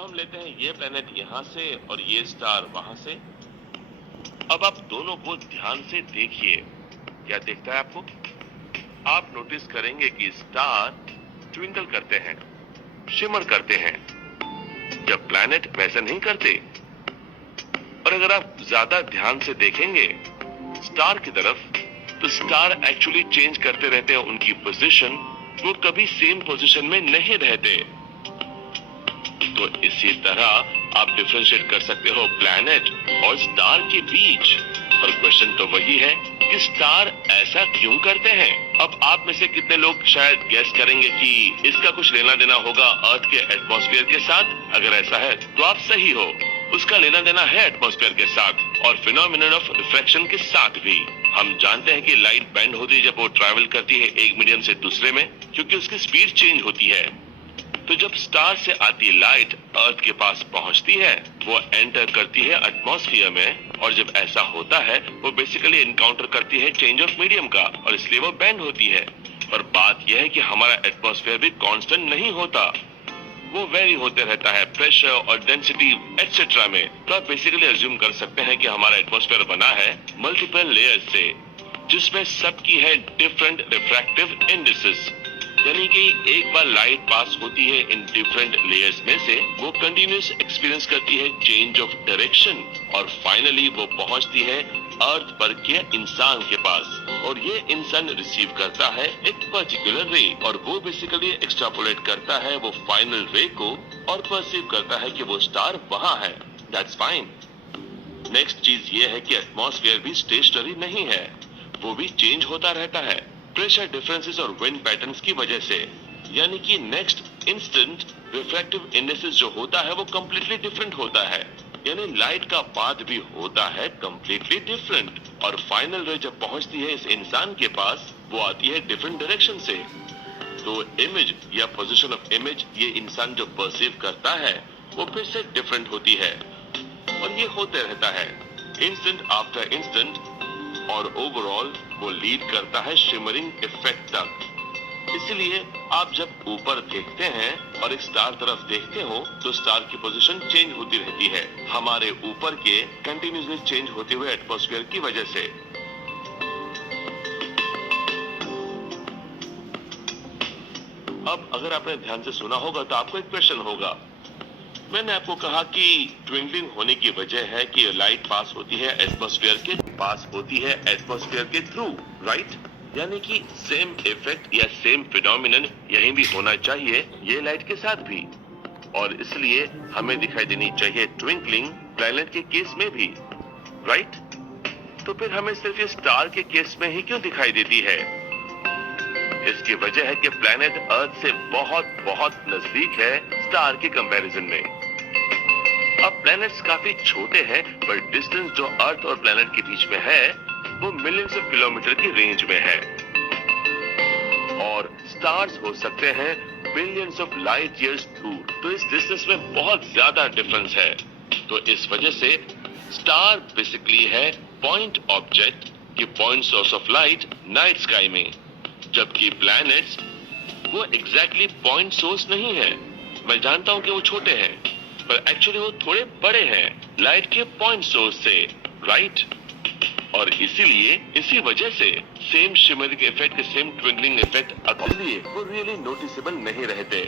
हम लेते हैं ये प्लेनेट यहाँ से और ये स्टार वहां से। अब आप दोनों को ध्यान से देखिए। क्या दिखता है आपको? आप नोटिस करेंगे कि स्टार ट्विंकल करते हैं, शिमर करते हैं। जब प्लैनेट वैसा नहीं करते। और अगर आप ज्यादा ध्यान से देखेंगे स्टार की तरफ, तो स्टार एक्चुअली चेंज करते रहते हैं उनकी पोजीशन। वो कभी सेम पोजीशन में नहीं रहते। तो इसी तरह आप डिफरेंशिएट कर सकते हो प्लैनेट और स्टार के बीच। और क्वेश्चन तो वही है कि स्टार ऐसा क्यों करते हैं? अब आप में से कितने लोग शायद गेस करेंगे कि इसका कुछ लेना देना होगा अर्थ के एटमॉस्फेयर के साथ। अगर ऐसा है तो आप सही हो। उसका लेना देना है एटमॉस्फेयर के साथ और फिनोमिनन ऑफ रिफ्रैक्शन के साथ भी। हम जानते हैं कि लाइट बेंड होती है जब वो ट्रैवल करती है एक मीडियम से दूसरे में, क्योंकि उसकी स्पीड चेंज होती है। तो जब स्टार से आती लाइट अर्थ के पास पहुंचती है, वो एंटर करती है एटमॉस्फेयर में। और जब ऐसा होता है वो बेसिकली एनकाउंटर करती है चेंज ऑफ मीडियम का, और इसलिए वो बेंड होती है। पर बात यह है कि हमारा एटमॉस्फेयर भी कांस्टेंट नहीं होता, वो वेरी होते रहता है प्रेशर और डेंसिटी एटसेट्रा में। तो आप बेसिकली अज्यूम कर सकते हैं कि हमारा एटमॉस्फेयर बना है मल्टीपल लेयर्स से, जिसमें सबकी है डिफरेंट रिफ्रैक्टिव इंडिसेस। यानी कि एक बार लाइट पास होती है इन डिफरेंट लेयर्स में से, वो कंटिन्यूस एक्सपीरियंस करती है चेंज ऑफ डायरेक्शन और फाइनली वो पहुंचती है अर्थ पर के इंसान के पास। और ये इंसान रिसीव करता है एक पर्टिकुलर रे, और वो बेसिकली एक्सट्रापोलेट करता है वो फाइनल रे को और परसीव करता है कि वो स्टार वहां है। That's fine. नेक्स्ट चीज ये है कि एटमॉस्फेयर भी स्टेशनरी नहीं है, वो भी चेंज होता रहता है प्रेशर डिफरेंसेस और विंड पैटर्न्स की वजह से। यानी कि नेक्स्ट इंस्टेंट रिफ्रैक्टिव इंडिसेस जो होता है वो कंप्लीटली डिफरेंट होता है। यानी लाइट का पाथ भी होता है कंप्लीटली डिफरेंट। और फाइनल रे जब पहुंचती है इस इंसान के पास, वो आती है डिफरेंट डायरेक्शन से। तो इमेज या पोजीशन ऑफ इमेज ये इंसान जो परसीव करता है वो फिर से डिफरेंट होती है। और ये होते रहता है इंस्टेंट आफ्टर इंस्टेंट, और ओवरऑल वो लीड करता है शिमरिंग इफेक्ट तक। इसलिए आप जब ऊपर देखते हैं और एक स्टार तरफ देखते हो तो स्टार की पोजीशन चेंज होती रहती है हमारे ऊपर के कंटिन्यूसली चेंज होते हुए एटमॉस्फेयर की वजह से। अब अगर आपने ध्यान से सुना होगा तो आपको एक क्वेश्चन होगा। मैंने आपको कहा कि ट्विंकलिंग होने की वजह है कि लाइट पास होती है एटमॉस्फेयर के पास होती है एटमॉस्फेयर के थ्रू, राइट? यानी कि सेम इफेक्ट या सेम फिनोमिनन यहीं भी होना चाहिए ये लाइट के साथ भी। और इसलिए हमें दिखाई देनी चाहिए ट्विंकलिंग प्लैनेट के केस में भी, राइट? तो फिर हमें सिर्फ ये स्टार के केस में ही क्यों दिखाई देती है? इसकी वजह है कि प्लैनेट अर्थ से बहुत बहुत नजदीक है स्टार के कंपैरिजन में। अब प्लैनेट्स काफी छोटे हैं, पर डिस्टेंस जो अर्थ और प्लैनेट के बीच में है वो मिलियंस ऑफ किलोमीटर की रेंज में है। और स्टार्स हो सकते हैं बिलियंस ऑफ लाइट ईयर्स दूर। तो इस डिस्टेंस में बहुत ज्यादा डिफरेंस है। तो इस वजह से स्टार बेसिकली है पॉइंट ऑब्जेक्ट की point source of light night sky में, जबकि प्लैनेट्स वो एग्जैक्टली पॉइंट सोर्स नहीं है। मैं जानता हूं कि वो छोटे हैं, पर एक्चुअली वो थोड़े बड़े हैं लाइट के पॉइंट सोर्स से, राइट? और इसीलिए इसी वजह से same shimmering effect, same twinkling effect, इसलिए वो रियली नोटिसेबल नहीं रहते।